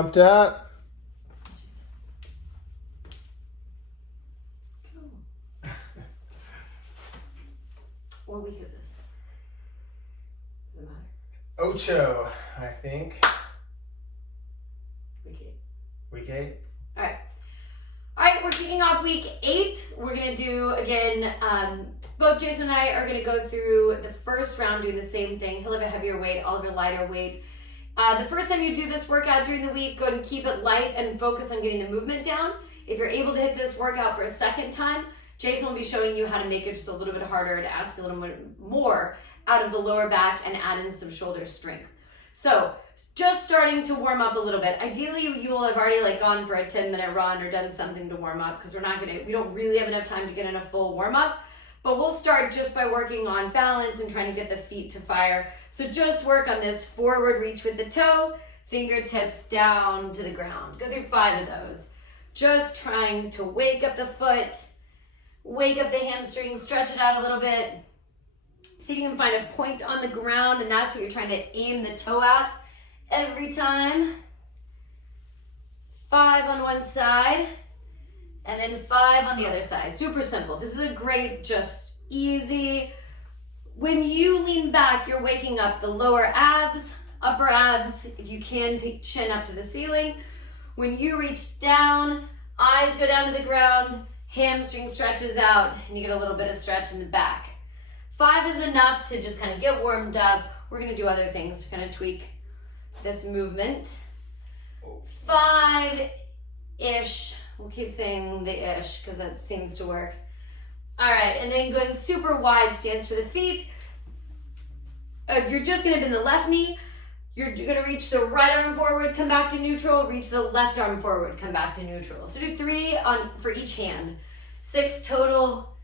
Pumped up. What week is this? Does it matter? Ocho, I think. Week 8. Week 8. Alright, we're kicking off week 8. We're going to do, again, both Jason and I are going to go through the first round doing the same thing. He'll have a heavier weight, I'll have a lighter weight. The first time you do this workout during the week, go ahead and keep it light and focus on getting the movement down. If you're able to hit this workout for a second time, Jason will be showing you how to make it just a little bit harder and ask a little bit more out of the lower back and add in some shoulder strength. So, just starting to warm up a little bit. Ideally, you will have already gone for a 10-minute run or done something to warm up because we don't really have enough time to get in a full warm up. But we'll start just by working on balance and trying to get the feet to fire. So just work on this forward reach with the toe, fingertips down to the ground. Go through 5 of those. Just trying to wake up the foot, wake up the hamstring, stretch it out a little bit. See if you can find a point on the ground, and that's what you're trying to aim the toe at every time. 5 on one side, and then 5 on the other side. Super simple. This is a great, just easy. When you lean back, you're waking up the lower abs, upper abs, if you can, take chin up to the ceiling. When you reach down, eyes go down to the ground, hamstring stretches out, and you get a little bit of stretch in the back. 5 is enough to just kind of get warmed up. We're going to do other things to kind of tweak this movement. 5-ish. We'll keep saying the ish because that seems to work. All right, and then going super wide stance for the feet. You're just going to bend the left knee. You're going to reach the right arm forward, come back to neutral, reach the left arm forward, come back to neutral. So do 3 for each hand. 6 total.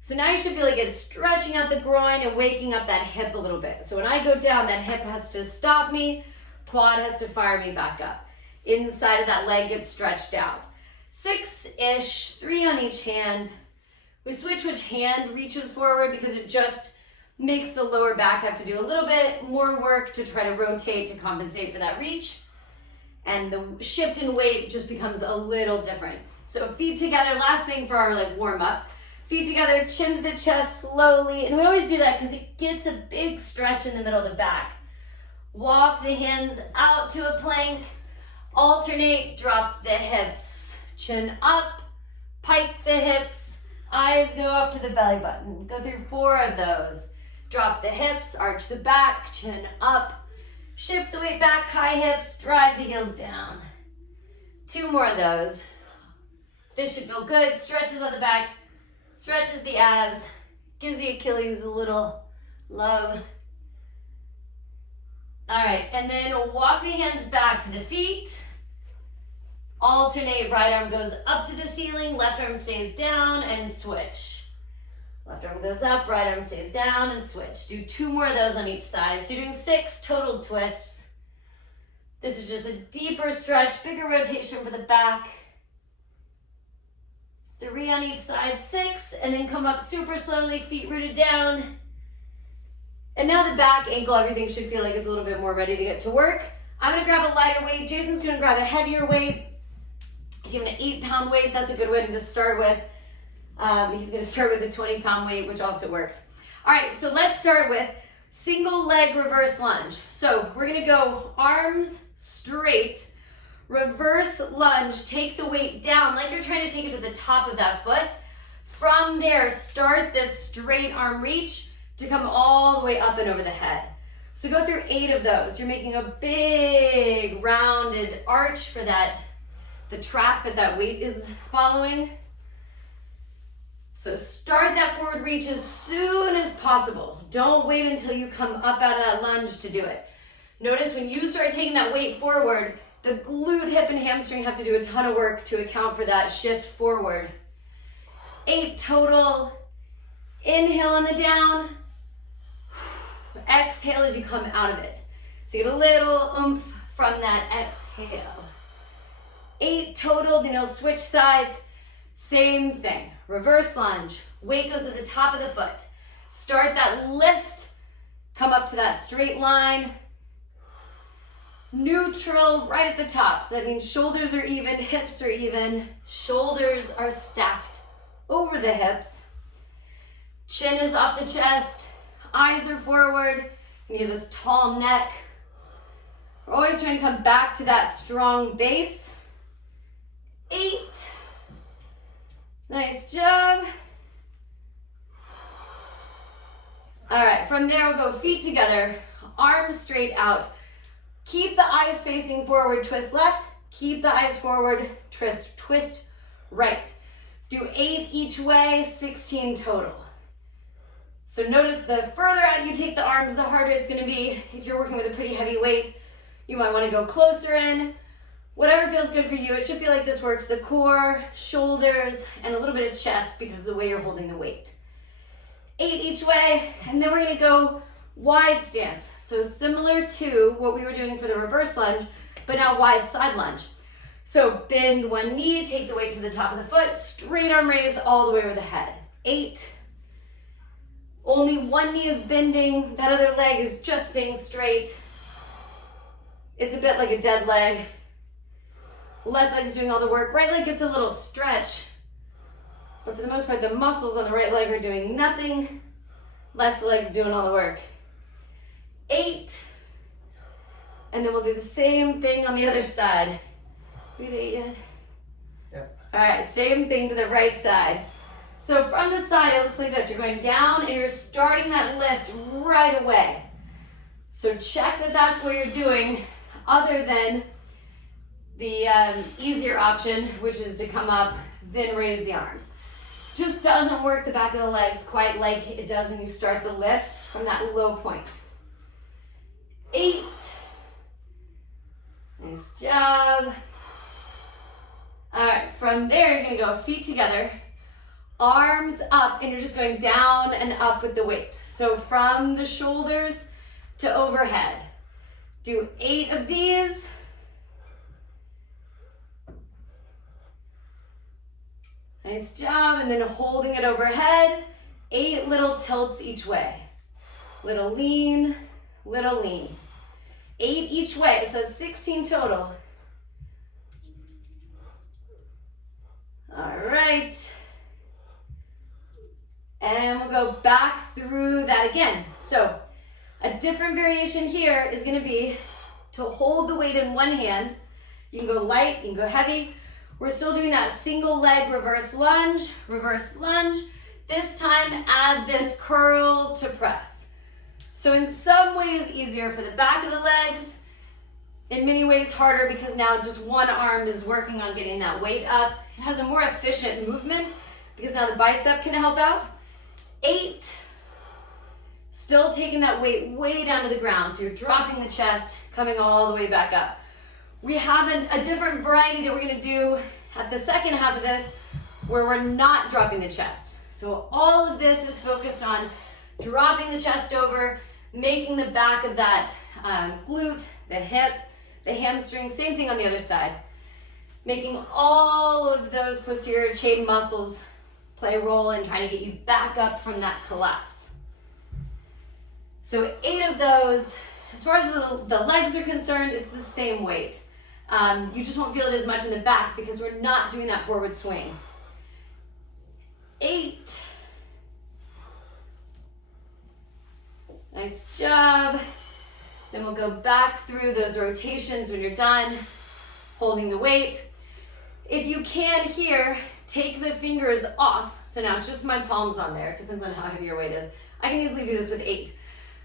So now you should feel like it's stretching out the groin and waking up that hip a little bit. So when I go down, that hip has to stop me, quad has to fire me back up. Inside of that leg gets stretched out. 6-ish, 3 on each hand. We switch which hand reaches forward because it just makes the lower back have to do a little bit more work to try to rotate to compensate for that reach. And the shift in weight just becomes a little different. So feet together, last thing for our warm up. Feet together, chin to the chest slowly. And we always do that because it gets a big stretch in the middle of the back. Walk the hands out to a plank. Alternate, drop the hips. Chin up, pike the hips. Eyes go up to the belly button. Go through 4 of those. Drop the hips, arch the back, chin up. Shift the weight back, high hips, drive the heels down. 2 more of those. This should feel good. Stretches out the back. Stretches the abs, gives the Achilles a little love. All right, and then walk the hands back to the feet. Alternate, right arm goes up to the ceiling, left arm stays down, and switch. Left arm goes up, right arm stays down, and switch. Do 2 more of those on each side. So you're doing 6 total twists. This is just a deeper stretch, bigger rotation for the back. 3 on each side, 6, and then come up super slowly, feet rooted down. And now the back, ankle, everything should feel like it's a little bit more ready to get to work. I'm gonna grab a lighter weight. Jason's gonna grab a heavier weight. If you have an 8-pound weight, that's a good one to start with. He's gonna start with a 20-pound weight, which also works. All right, so let's start with single leg reverse lunge. So we're gonna go arms straight, reverse lunge, take the weight down like you're trying to take it to the top of that foot. From there, start this straight arm reach to come all the way up and over the head. So go through 8 of those. You're making a big rounded arch for the track that weight is following. So start that forward reach as soon as possible. Don't wait until you come up out of that lunge to do it. Notice when you start taking that weight forward, the glute, hip, and hamstring have to do a ton of work to account for that shift forward. 8 total. Inhale on the down. Exhale as you come out of it. So you get a little oomph from that exhale. 8 total, then you'll switch sides. Same thing. Reverse lunge. Weight goes at the top of the foot. Start that lift. Come up to that straight line. Neutral right at the top. So that means shoulders are even, hips are even. Shoulders are stacked over the hips. Chin is off the chest. Eyes are forward. You need this tall neck. We're always trying to come back to that strong base. 8. Nice job. All right, from there we'll go feet together, arms straight out. Keep the eyes facing forward, twist left. Keep the eyes forward, twist right. Do 8 each way, 16 total. So notice the further out you take the arms, the harder it's gonna be. If you're working with a pretty heavy weight, you might wanna go closer in. Whatever feels good for you. It should feel like this works the core, shoulders, and a little bit of chest because of the way you're holding the weight. 8 each way, and then we're gonna go wide stance. So similar to what we were doing for the reverse lunge, but now wide side lunge. So bend one knee, take the weight to the top of the foot, straight arm raise all the way over the head. 8. Only one knee is bending, that other leg is just staying straight. It's a bit like a dead leg. Left leg is doing all the work. Right leg gets a little stretch, but for the most part, the muscles on the right leg are doing nothing. Left leg's doing all the work. 8. And then we'll do the same thing on the other side. We did 8 yet? Yeah. All right, same thing to the right side. So from the side, it looks like this. You're going down and you're starting that lift right away. So check that that's what you're doing other than the easier option, which is to come up, then raise the arms. Just doesn't work the back of the legs quite like it does when you start the lift from that low point. 8. Nice job. All right, from there, you're gonna go feet together, arms up, and you're just going down and up with the weight. So from the shoulders to overhead. Do 8 of these. Nice job, and then holding it overhead, 8 little tilts each way. Little lean, little lean. 8 each way, so it's 16 total. All right. And we'll go back through that again. So a different variation here is gonna be to hold the weight in one hand. You can go light, you can go heavy. We're still doing that single leg reverse lunge. This time, add this curl to press. So in some ways easier for the back of the legs, in many ways harder because now just one arm is working on getting that weight up. It has a more efficient movement because now the bicep can help out. 8, still taking that weight way down to the ground. So you're dropping the chest, coming all the way back up. We have a different variety that we're gonna do at the second half of this where we're not dropping the chest. So all of this is focused on dropping the chest over, making the back of that glute, the hip, the hamstring, same thing on the other side. Making all of those posterior chain muscles play a role in trying to get you back up from that collapse. So 8 of those. As far as the legs are concerned, it's the same weight. You just won't feel it as much in the back because we're not doing that forward swing. 8. Nice job. Then we'll go back through those rotations when you're done, holding the weight. If you can here, take the fingers off. So now it's just my palms on there. It depends on how heavy your weight is. I can easily do this with 8.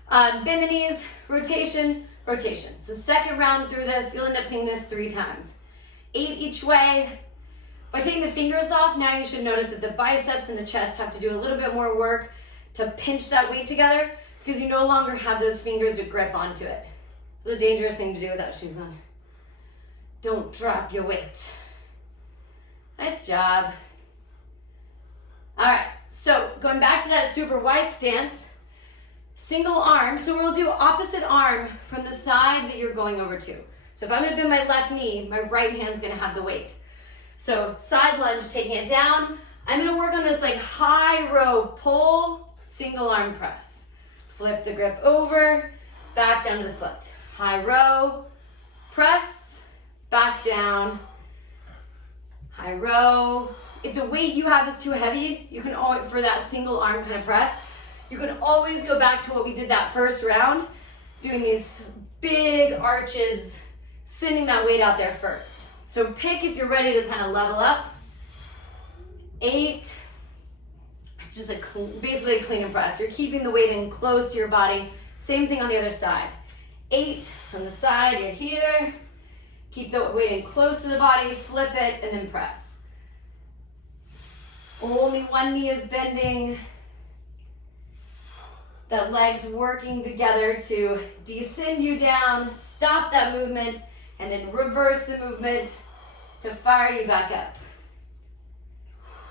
Bend the knees, rotation, rotation. So second round through this, you'll end up seeing this 3 times. 8 each way. By taking the fingers off, now you should notice that the biceps and the chest have to do a little bit more work to pinch that weight together because you no longer have those fingers to grip onto it. It's a dangerous thing to do without shoes on. Don't drop your weight. Nice job. All right, so going back to that super wide stance, single arm, so we'll do opposite arm from the side that you're going over to. So if I'm gonna bend my left knee, my right hand's gonna have the weight. So side lunge, taking it down. I'm gonna work on this like high row pull, single arm press. Flip the grip over, back down to the foot. High row, press, back down, high row. If the weight you have is too heavy, you can always, for that single arm kind of press, you can always go back to what we did that first round, doing these big arches, sending that weight out there first. So pick if you're ready to kind of level up. 8, it's just basically a clean and press. You're keeping the weight in close to your body. Same thing on the other side. 8 from the side, you're here. Keep the weight in close to the body, flip it, and then press. Only one knee is bending. That leg's working together to descend you down, stop that movement, and then reverse the movement to fire you back up.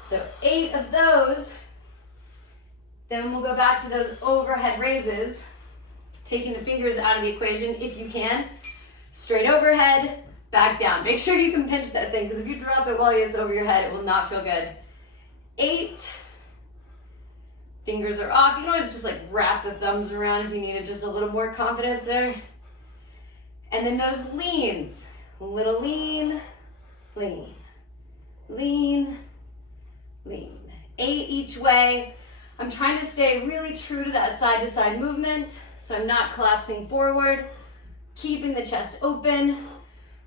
So 8 of those. Then we'll go back to those overhead raises, taking the fingers out of the equation if you can. Straight overhead, back down. Make sure you can pinch that thing, because if you drop it while it's over your head, it will not feel good. 8. Fingers are off. You can always just like wrap the thumbs around if you needed just a little more confidence there. And then those leans. A little lean, lean, lean, lean. 8 each way. I'm trying to stay really true to that side-to-side movement, so I'm not collapsing forward, keeping the chest open,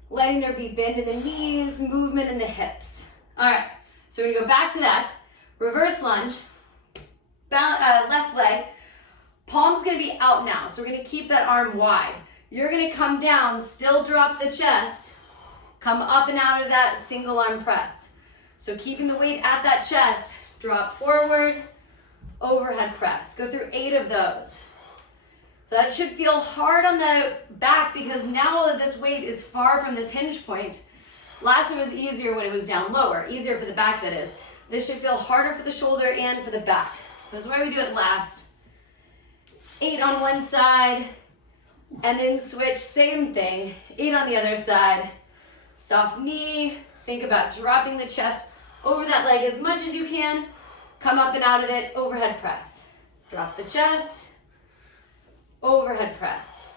letting there be bend in the knees, movement in the hips. All right, so we're gonna go back to that. Reverse lunge, left leg. Palm's gonna be out now, so we're gonna keep that arm wide. You're gonna come down, still drop the chest, come up and out of that single arm press. So keeping the weight at that chest, drop forward, overhead press. Go through 8 of those. So that should feel hard on the back, because now all of this weight is far from this hinge point. Last time was easier when it was down lower, easier for the back that is. This should feel harder for the shoulder and for the back. So that's why we do it last. 8 on one side, and then switch, same thing. 8 on the other side. Soft knee, think about dropping the chest over that leg as much as you can. Come up and out of it, overhead press. Drop the chest, overhead press.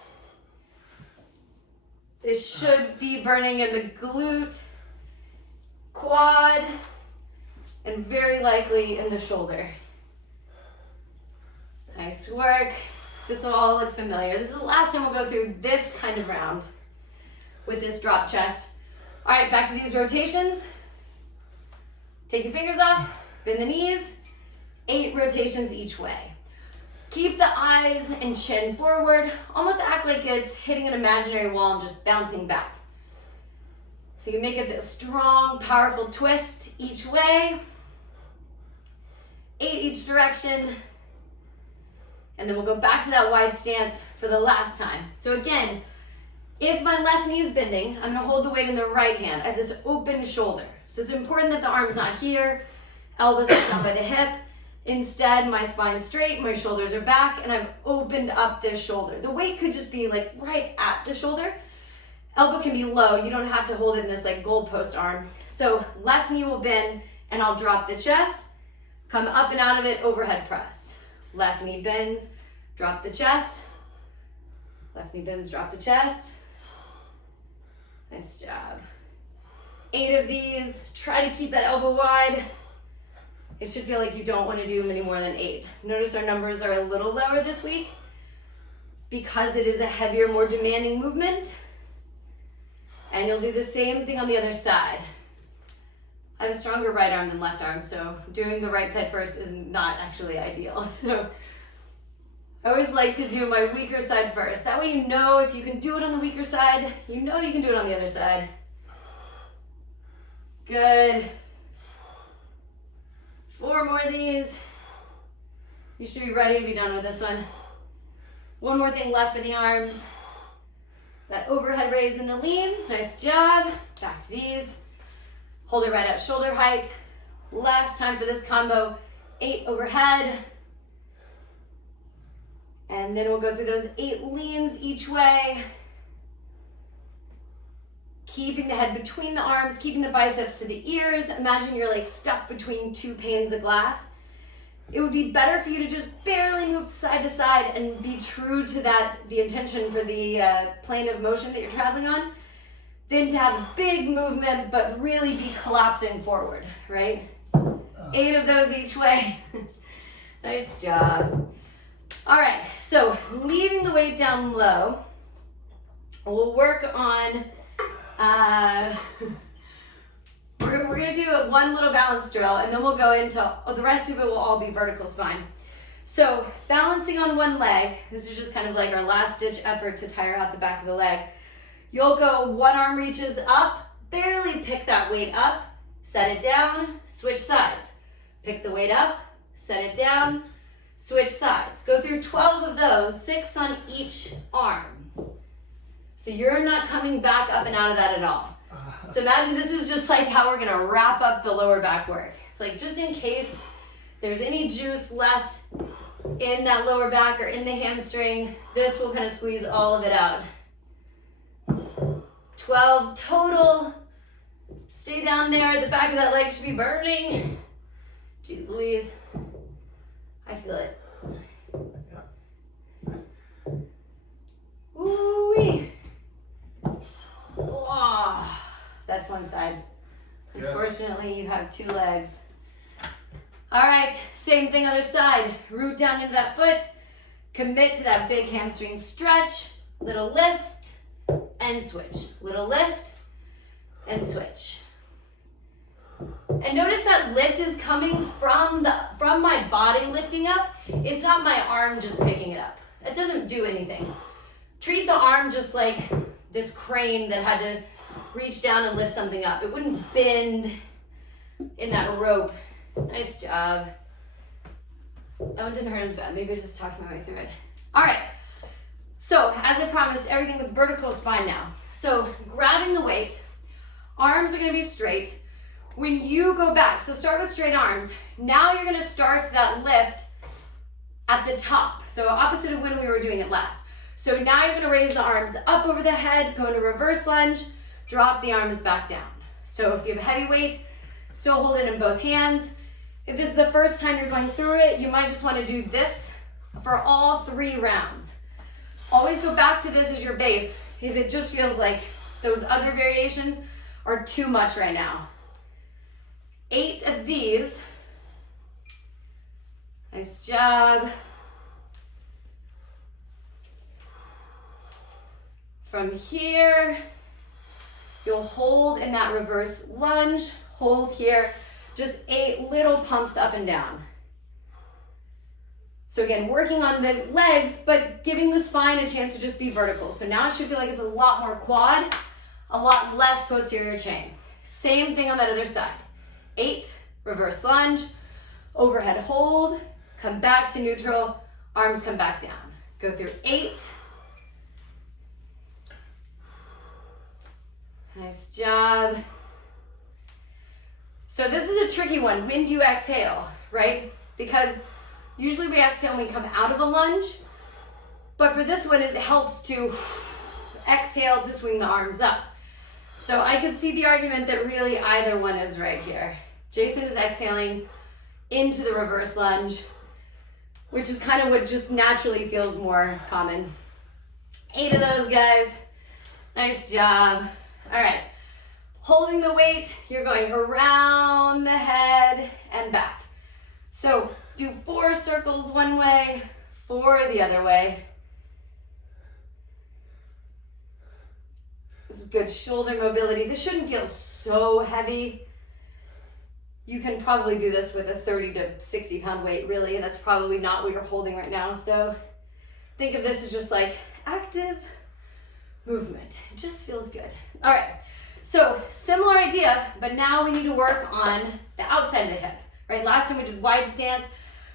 This should be burning in the glute, quad, and very likely in the shoulder. Nice work. This will all look familiar. This is the last time we'll go through this kind of round with this drop chest. All right, back to these rotations. Take the fingers off, bend the knees, 8 rotations each way. Keep the eyes and chin forward. Almost act like it's hitting an imaginary wall and just bouncing back. So you can make it a strong, powerful twist each way. 8 each direction. And then we'll go back to that wide stance for the last time. So again, if my left knee is bending, I'm gonna hold the weight in the right hand. I have this open shoulder. So it's important that the arm's not here, elbows are down by the hip. Instead, my spine's straight, my shoulders are back, and I've opened up this shoulder. The weight could just be like right at the shoulder. Elbow can be low. You don't have to hold it in this like goalpost arm. So left knee will bend, and I'll drop the chest, come up and out of it, overhead press. Left knee bends, drop the chest. Left knee bends, drop the chest. Nice job. 8 of these. Try to keep that elbow wide. It should feel like you don't want to do many more than 8. Notice our numbers are a little lower this week because it is a heavier, more demanding movement. And you'll do the same thing on the other side. I have a stronger right arm than left arm, so doing the right side first is not actually ideal. So I always like to do my weaker side first. That way you know if you can do it on the weaker side, you know you can do it on the other side. Good. 4 more of these. You should be ready to be done with this one. One more thing left for the arms. That overhead raise in the leans. Nice job. Back to these. Hold it right at shoulder height. Last time for this combo. 8 overhead. And then we'll go through those 8 leans each way. Keeping the head between the arms, keeping the biceps to the ears. Imagine you're like stuck between 2 panes of glass. It would be better for you to just barely move side to side and be true to that, the intention for the plane of motion that you're traveling on. than to have a big movement but really be collapsing forward, right? 8 of those each way. Nice job. All right, so leaving the weight down low, we'll work on, we're gonna do one little balance drill and then we'll go into, the rest of it will all be vertical spine. So balancing on one leg, this is just kind of like our last ditch effort to tire out the back of the leg. You'll go one arm reaches up, barely pick that weight up, set it down, switch sides. Pick the weight up, set it down, switch sides. Go through 12 of those, 6 on each arm. So you're not coming back up and out of that at all. So imagine this is just like how we're gonna wrap up the lower back work. It's like just in case there's any juice left in that lower back or in the hamstring, this will kind of squeeze all of it out. 12 total. Stay down there. The back of that leg should be burning. Jeez Louise. I feel it. Woo-wee. Oh, that's one side. Unfortunately, you have 2 legs. All right, same thing other side. Root down into that foot. Commit to that big hamstring stretch. Little lift and switch. Little lift and switch. And notice that lift is coming from my body lifting up. It's not my arm just picking it up. It doesn't do anything. Treat the arm just like this crane that had to reach down and lift something up. It wouldn't bend in that rope. Nice job. That one didn't hurt as bad. Maybe I just talked my way through it. All right. So as I promised, everything with vertical spine now. So grabbing the weight, arms are going to be straight. When you go back, so start with straight arms. Now you're going to start that lift at the top. So opposite of when we were doing it last. So now you're going to raise the arms up over the head, go into reverse lunge, drop the arms back down. So if you have a heavy weight, still hold it in both hands. If this is the first time you're going through it, you might just want to do this for all 3 rounds. Always go back to this as your base if it just feels like those other variations are too much right now. 8 of these. Nice job. From here, you'll hold in that reverse lunge. Hold here. Just 8 little pumps up and down. So again, working on the legs, but giving the spine a chance to just be vertical. So now it should feel like it's a lot more quad, a lot less posterior chain. Same thing on that other side. 8, reverse lunge, overhead hold, come back to neutral, arms come back down. Go through 8. Nice job. So this is a tricky one. When do you exhale, right? Because usually we exhale when we come out of a lunge, but for this one, it helps to exhale to swing the arms up. So I could see the argument that really either one is right here. Jason is exhaling into the reverse lunge, which is kind of what just naturally feels more common. 8 of those, guys. Nice job. All right. Holding the weight, you're going around the head and back. So do 4 circles one way, 4 the other way. This is good shoulder mobility. This shouldn't feel so heavy. You can probably do this with a 30 to 60 pound weight, really, and that's probably not what you're holding right now. So think of this as just like active movement. It just feels good. All right, so similar idea, but now we need to work on the outside of the hip, right? Last time we did wide stance.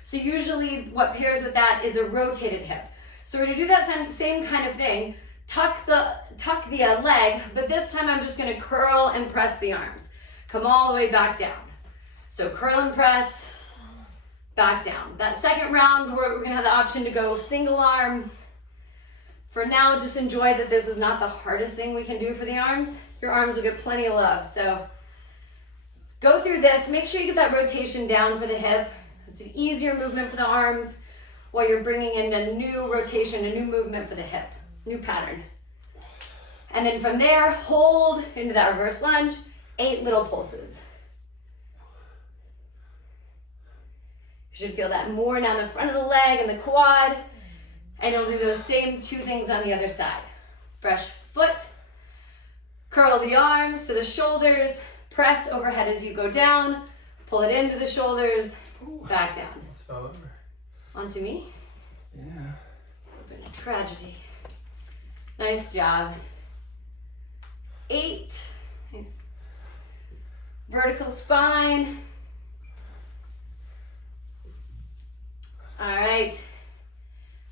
So usually what pairs with that is a rotated hip. So we're gonna do that same kind of thing. Tuck the leg, but this time I'm just gonna curl and press the arms. Come all the way back down. So curl and press, back down. That second round, we're gonna have the option to go single arm. For now, just enjoy that this is not the hardest thing we can do for the arms. Your arms will get plenty of love. So go through this, make sure you get that rotation down for the hip. It's an easier movement for the arms while you're bringing in a new rotation, a new movement for the hip, new pattern. And then from there, hold into that reverse lunge, 8 little pulses. You should feel that more down the front of the leg and the quad. And you'll do those same 2 things on the other side. Fresh foot, curl the arms to the shoulders, press overhead as you go down, pull it into the shoulders, back down. It's all over. Onto me. Yeah. Been a tragedy. Nice job. 8. Nice. Vertical spine. All right.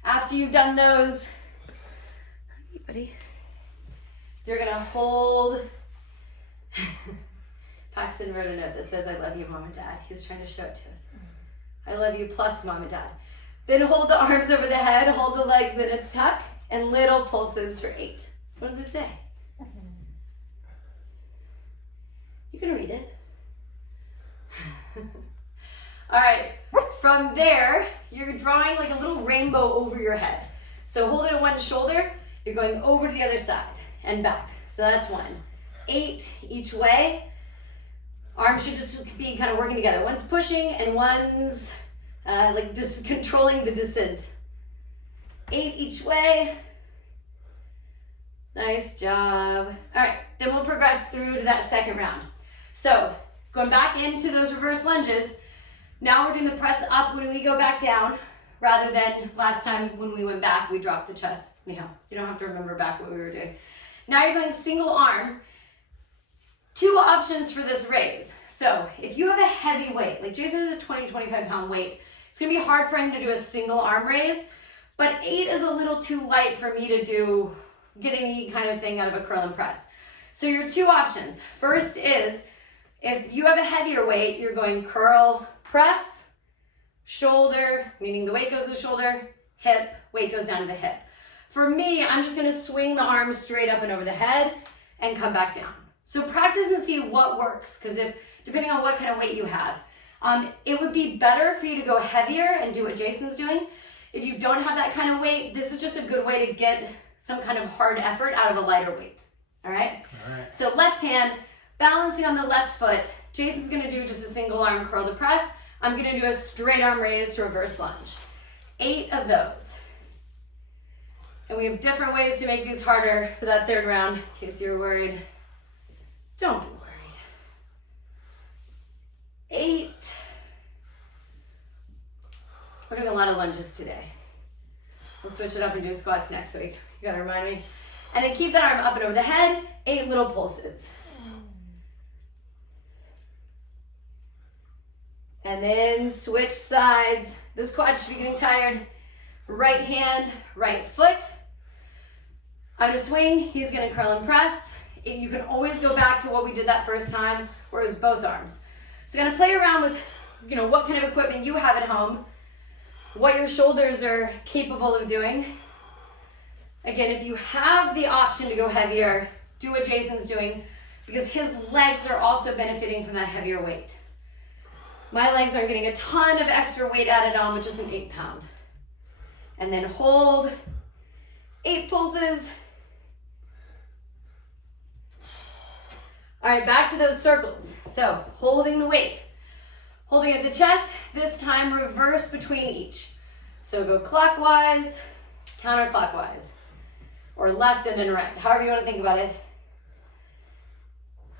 After you've done those, hey buddy, you're gonna hold. Paxton wrote a note that says, "I love you, Mom and Dad." He's trying to show it to us. I love you plus Mom and Dad. Then hold the arms over the head, hold the legs in a tuck, and little pulses for 8. What does it say? You can read it. All right, from there, you're drawing like a little rainbow over your head. So hold it at one shoulder, you're going over to the other side and back. So that's 1. 8 each way. Arms should just be kind of working together. One's pushing and one's controlling the descent. 8 each way. Nice job. All right, then we'll progress through to that second round. So going back into those reverse lunges, now we're doing the press up when we go back down, rather than last time when we went back, we dropped the chest. Anyhow, you don't have to remember back what we were doing. Now you're going single arm. 2 options for this raise. So if you have a heavy weight, like Jason has a 20, 25 pound weight, it's gonna be hard for him to do a single arm raise, but 8 is a little too light for me to get any kind of thing out of a curl and press. So your 2 options. First is, if you have a heavier weight, you're going curl, press, shoulder, meaning the weight goes to the shoulder, hip, weight goes down to the hip. For me, I'm just gonna swing the arms straight up and over the head and come back down. So practice and see what works, because depending on what kind of weight you have, it would be better for you to go heavier and do what Jason's doing. If you don't have that kind of weight, this is just a good way to get some kind of hard effort out of a lighter weight. All right? All right. So left hand, balancing on the left foot. Jason's gonna do just a single arm curl to press. I'm gonna do a straight arm raise to reverse lunge. 8 of those. And we have different ways to make these harder for that third round, in case you're worried. Don't be worried. 8. We're doing a lot of lunges today. We'll switch it up and do squats next week. You gotta remind me. And then keep that arm up and over the head. 8 little pulses. And then switch sides. This quad should be getting tired. Right hand, right foot. I'm gonna swing, he's gonna curl and press. You can always go back to what we did that first time, where it was both arms. So gonna play around with, what kind of equipment you have at home, what your shoulders are capable of doing. Again, if you have the option to go heavier, do what Jason's doing, because his legs are also benefiting from that heavier weight. My legs aren't getting a ton of extra weight added on with just an 8 pound. And then hold, 8 pulses. All right, back to those circles. So holding the weight, holding at the chest, this time reverse between each. So go clockwise, counterclockwise, or left and then right, however you want to think about it.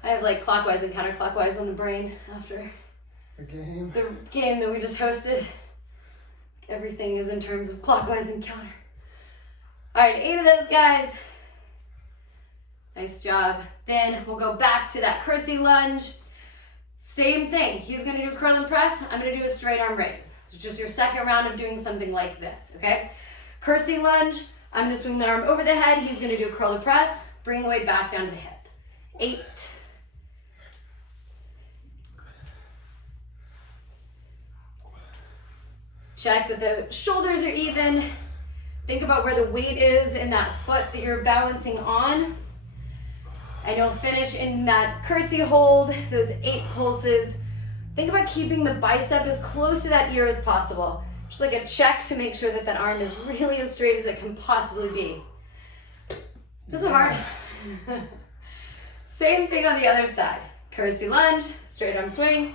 I have like clockwise and counterclockwise on the brain after The game. the game that we just hosted. Everything is in terms of clockwise and counter. All right, 8 of those guys. Nice job. Then we'll go back to that curtsy lunge. Same thing. He's going to do a curl and press. I'm going to do a straight arm raise. So just your second round of doing something like this, okay? Curtsy lunge. I'm going to swing the arm over the head. He's going to do a curl and press. Bring the weight back down to the hip. 8. Check that the shoulders are even. Think about where the weight is in that foot that you're balancing on. And you'll finish in that curtsy hold, those 8 pulses. Think about keeping the bicep as close to that ear as possible. Just like a check to make sure that that arm is really as straight as it can possibly be. This is hard. Same thing on the other side. Curtsy lunge, straight arm swing,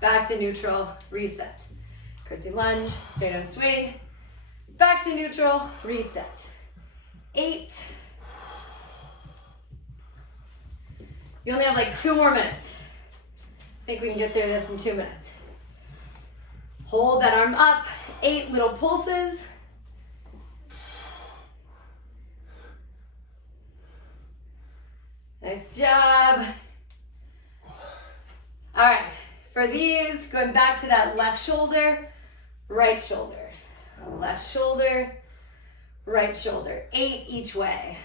back to neutral, reset. Curtsy lunge, straight arm swing, back to neutral, reset. 8. You only have like 2 more minutes. I think we can get through this in 2 minutes. Hold that arm up, 8 little pulses. Nice job. All right, for these, going back to that left shoulder, right shoulder, left shoulder, right shoulder, 8 each way.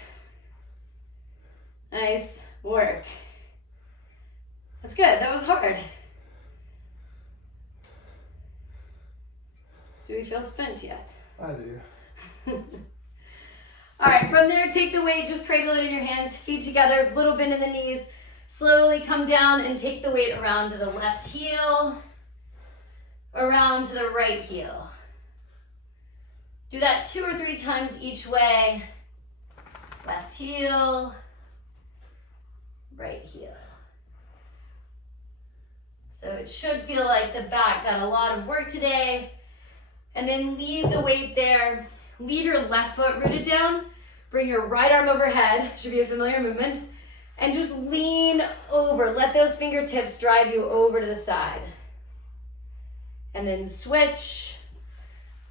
Nice work. That's good, that was hard. Do we feel spent yet? I do. All right, from there, take the weight, just cradle it in your hands, feet together, little bend in the knees. Slowly come down and take the weight around to the left heel, around to the right heel. Do that 2 or 3 times each way. Left heel, right heel. So it should feel like the back got a lot of work today. And then leave the weight there. Leave your left foot rooted down. Bring your right arm overhead. Should be a familiar movement. And just lean over. Let those fingertips drive you over to the side. And then switch.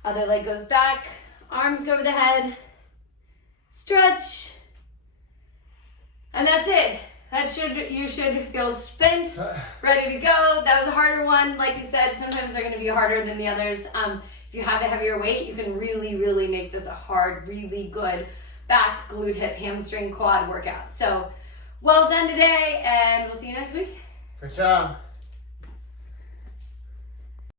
Other leg goes back. Arms go over the head. Stretch. And that's it. You should feel spent, ready to go. That was a harder one. Like we said, sometimes they're going to be harder than the others. If you have a heavier weight, you can really, really make this a hard, really good back, glute, hip, hamstring, quad workout. So well done today, and we'll see you next week. Good job.